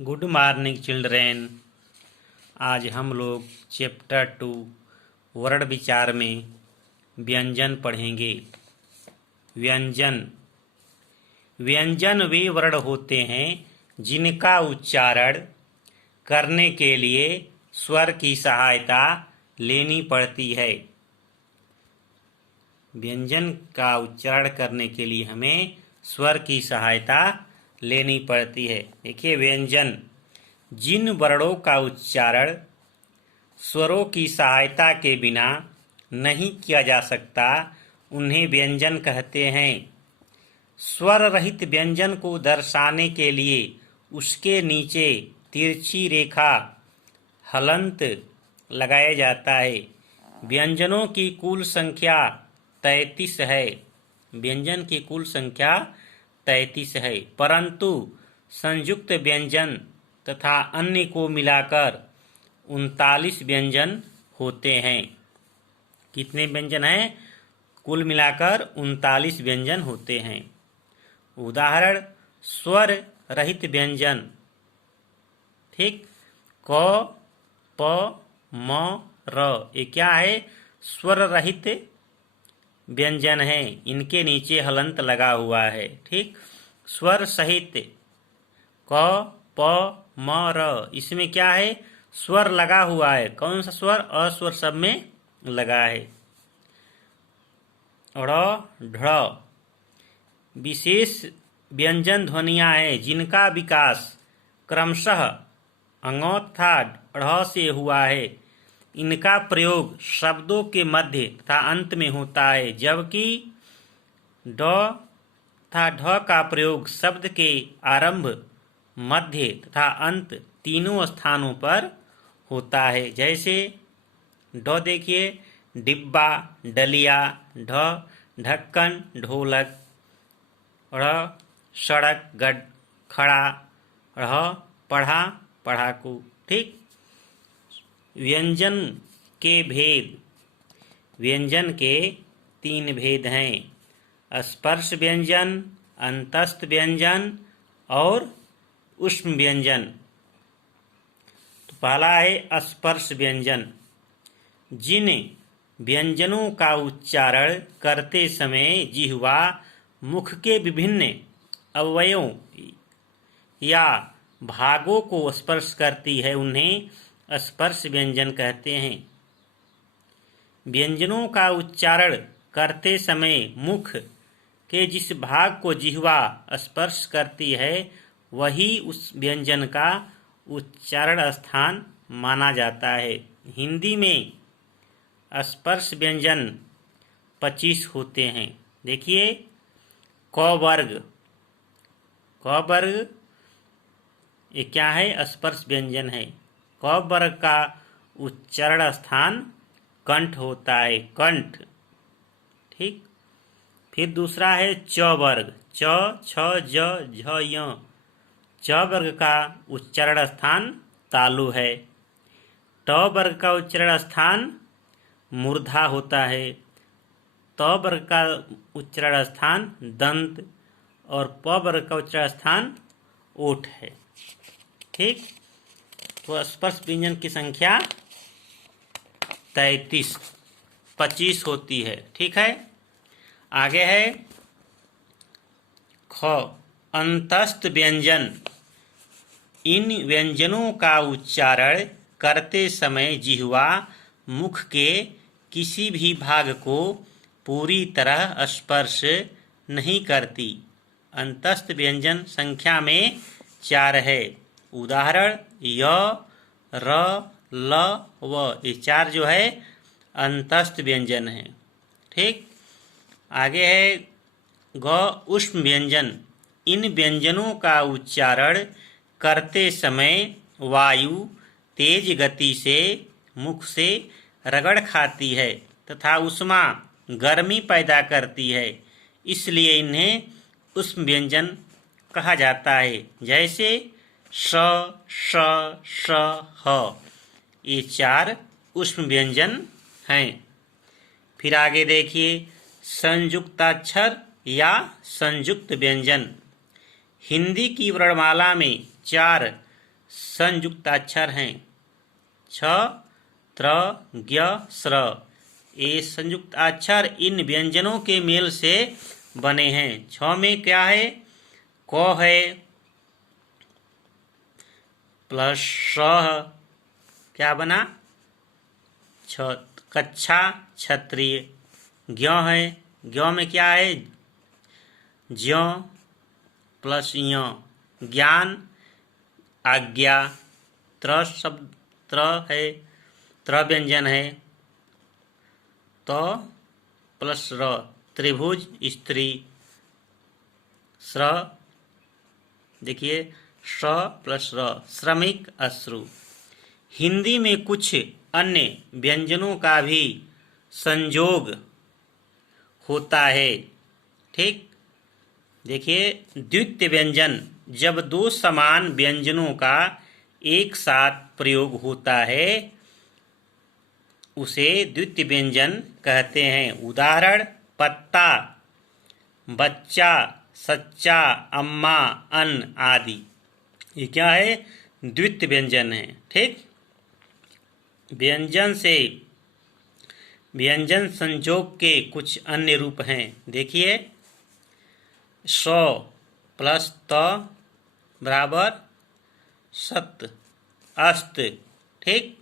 Good morning children. आज हम लोग चैप्टर 2 वर्ण विचार में व्यंजन पढ़ेंगे। व्यंजन व्यंजन वे वर्ण होते हैं जिनका उच्चारण करने के लिए स्वर की सहायता लेनी पड़ती है। व्यंजन का उच्चारण करने के लिए हमें स्वर की सहायता लेनी पड़ती है। देखिए, व्यंजन जिन वर्णों का उच्चारण स्वरों की सहायता के बिना नहीं किया जा सकता उन्हें व्यंजन कहते हैं। स्वर रहित व्यंजन को दर्शाने के लिए उसके नीचे तिरछी रेखा हलंत लगाया जाता है। व्यंजनों की कुल संख्या 33 है। व्यंजन की कुल संख्या 33 है, परंतु संयुक्त व्यंजन तथा अन्य को मिलाकर 39 व्यंजन होते हैं। कितने व्यंजन हैं? कुल मिलाकर 39 व्यंजन होते हैं। उदाहरण: स्वर रहित व्यंजन। ठीक, क, प, म, र ये क्या है? स्वर रहित व्यंजन है। इनके नीचे हलंत लगा हुआ है। ठीक, स्वर सहित क, प, म, र इसमें क्या है? स्वर लगा हुआ है। कौन सा स्वर? अस्वर सब में लगा है। ढ़, ढ विशेष व्यंजन ध्वनियां हैं जिनका विकास क्रमशः अङौ तथा ढ़ से हुआ है। इनका प्रयोग शब्दों के मध्य तथा अंत में होता है, जबकि ड तथा ढ का प्रयोग शब्द के आरंभ, मध्य तथा अंत तीनों स्थानों पर होता है। जैसे ड देखिए, डिब्बा, डलिया। ढ, ढक्कन, ढोलक। ढ़, सड़क, गड, खड़ा। ढ़, पढ़ा, पढ़ाकू। ठीक, व्यंजन के भेद। व्यंजन के 3 भेद हैं: स्पर्श व्यंजन, अंतस्थ व्यंजन और ऊष्म व्यंजन। तो पहला है स्पर्श व्यंजन। जिन व्यंजनों का उच्चारण करते समय जिह्वा मुख के विभिन्न अवयवों या भागों को स्पर्श करती है उन्हें स्पर्श व्यंजन कहते हैं। व्यंजनों का उच्चारण करते समय मुख के जिस भाग को जिह्वा स्पर्श करती है वही उस व्यंजन का उच्चारण स्थान माना जाता है। हिंदी में स्पर्श व्यंजन 25 होते हैं। देखिए, क वर्ग। क वर्ग ये क्या है? स्पर्श व्यंजन है। क वर्ग का उच्चारण स्थान कंठ होता है, कंठ। ठीक, फिर दूसरा है च वर्ग। च, छ, ज, झ, य। च वर्ग का उच्चारण स्थान तालु है। ट वर्ग का उच्चारण स्थान मूर्धा होता है। त वर्ग का उच्चारण स्थान दंत और प वर्ग का उच्चारण स्थान ओठ है। ठीक, तो स्पर्श व्यंजन की संख्या 25 होती है। ठीक है, आगे है ख, अंतस्थ व्यंजन। इन व्यंजनों का उच्चारण करते समय जिह्वा मुख के किसी भी भाग को पूरी तरह स्पर्श नहीं करती। अंतस्थ व्यंजन संख्या में 4 है। उदाहरण: य, र, ल, व ये 4 जो है अंतस्थ व्यंजन है। ठीक, आगे है ग, ऊष्म व्यंजन। इन व्यंजनों का उच्चारण करते समय वायु तेज गति से मुख से रगड़ खाती है तथा ऊष्मा गर्मी पैदा करती है, इसलिए इन्हें ऊष्म व्यंजन कहा जाता है। जैसे स, श, श, ह ये 4 ऊष्म व्यंजन हैं। फिर आगे देखिए, संयुक्ताक्षर या संयुक्त व्यंजन। हिंदी की वर्णमाला में 4 संयुक्ताक्षर हैं। छ, त्र, ज्ञ, स्र। ये संयुक्ताक्षर इन व्यंजनों के मेल से बने हैं। छ में क्या है? क है प्लस श, क्या बना? कक्षा, क्षत्रिय। ज्ञ है, ज्ञ में क्या है? ज्यों प्लस य, ज्ञान, आज्ञा। त्र शब्द, त्र है, त्र व्यंजन है, तो प्लस र, त्रिभुज, स्त्री। स्र, देखिए श प्लस र, श्रमिक, अश्रु। हिंदी में कुछ अन्य व्यंजनों का भी संयोग होता है। ठीक, देखिए द्वितीय व्यंजन, जब दो समान व्यंजनों का एक साथ प्रयोग होता है उसे द्वितीय व्यंजन कहते हैं। उदाहरण पत्ता, बच्चा, सच्चा, अम्मा, अन्न आदि। ये क्या है? द्वितीय व्यंजन है। ठीक, व्यंजन संयोग के कुछ अन्य रूप हैं। देखिए सौ प्लस त बराबर सत, अस्त। ठीक,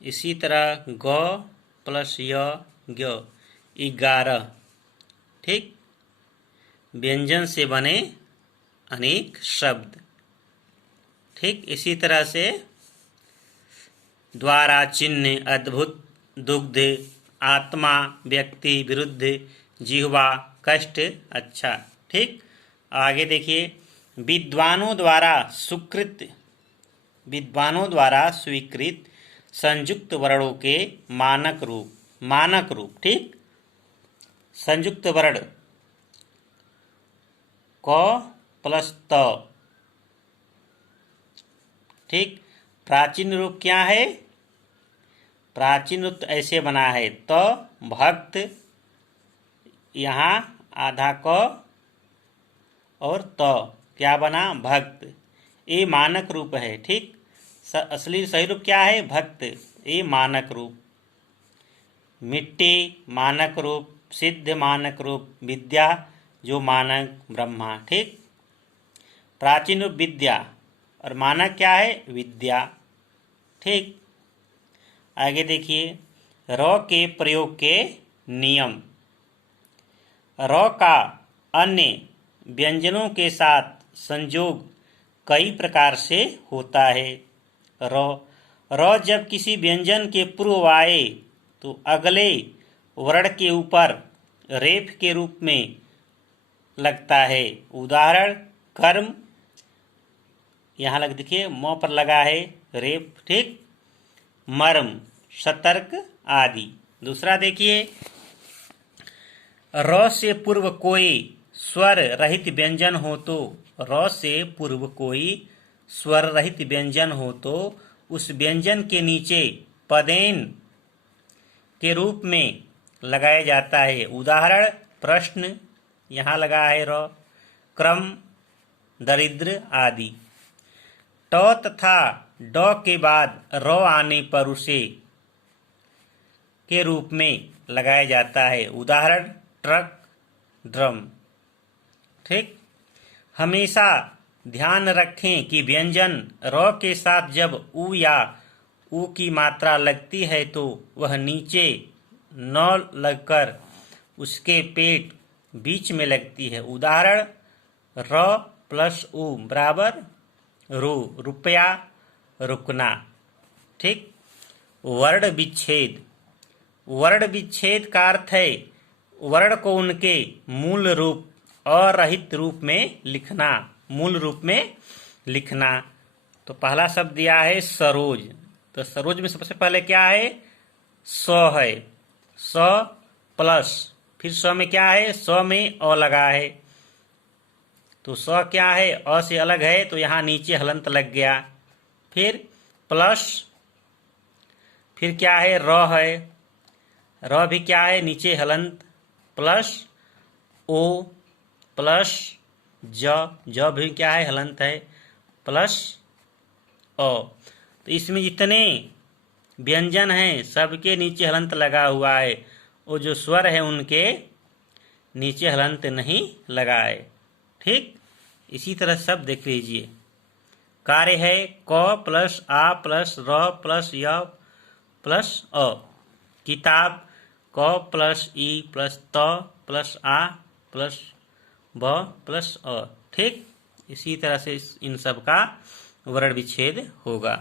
इसी तरह ग प्लस य, ज्ञ, 11। ठीक, व्यंजन से बने अनेक शब्द। ठीक, इसी तरह से द्वारा, चिन्ह, अद्भुत, दुग्ध, आत्मा, व्यक्ति, विरुद्ध, जिह्वा, कष्ट, अच्छा। ठीक, आगे देखिए विद्वानों द्वारा स्वीकृत संयुक्त वर्णों के मानक रूप। ठीक, संयुक्त वर्ण क प्लस त। ठीक, प्राचीन रूप क्या है? प्राचीन रूप ऐसे बना है तो भक्त, यहाँ आधा क और त, क्या बना? भक्त। ये मानक रूप है। ठीक, असली सही रूप क्या है? भक्त। ये मानक रूप। मिट्टी मानक रूप, सिद्ध मानक रूप, विद्या जो मानक, ब्रह्मा। ठीक, प्राचीन रूप विद्या और मानक क्या है? विद्या। ठीक, आगे देखिए र के प्रयोग के नियम। र का अन्य व्यंजनों के साथ संयोग कई प्रकार से होता है। र जब किसी व्यंजन के पूर्व आए तो अगले वर्ण के ऊपर रेफ के रूप में लगता है। उदाहरण कर्म, यहाँ लग देखिए म पर लगा है रेफ। ठीक, मर्म, सतर्क आदि। दूसरा देखिए र से पूर्व कोई स्वर रहित व्यंजन हो तो, र से पूर्व कोई स्वर रहित व्यंजन हो तो उस व्यंजन के नीचे पदेन के रूप में लगाया जाता है। उदाहरण प्रश्न, यहाँ लगा है र, क्रम, दरिद्र आदि। ट तथा ड के बाद र आने पर उसे के रूप में लगाया जाता है। उदाहरण ट्रक, ड्रम। ठीक, हमेशा ध्यान रखें कि व्यंजन र के साथ जब उ या उ की मात्रा लगती है तो वह नीचे न लगकर उसके पेट बीच में लगती है। उदाहरण र प्लस उ बराबर रू, रुपया, रुकना। ठीक, वर्ण विच्छेद। वर्ण विच्छेद का अर्थ है वर्ण को उनके मूल रूप और रहित रूप में लिखना। मूल रूप में लिखना। तो पहला शब्द दिया है सरोज। तो सरोज में सबसे पहले क्या है? स है। स प्लस फिर स में क्या है? स में अ लगा है। तो स क्या है? अ से अलग है तो यहाँ नीचे हलंत लग गया। फिर प्लस फिर क्या है? र है। र भी क्या है? नीचे हलंत प्लस ओ प्लस ज भी क्या है? हलंत है। प्लस अ। तो इसमें जितने व्यंजन हैं सबके नीचे हलंत लगा हुआ है, वो जो स्वर है उनके नीचे हलंत नहीं लगा है। ठीक, इसी तरह सब देख लीजिए। कार्य है क प्लस आ प्लस र प्लस य प्लस अ। किताब क प्लस ई प्लस त प्लस आ प्लस ब प्लस अ। ठीक, इसी तरह से इन सब का वर्ण विच्छेद होगा।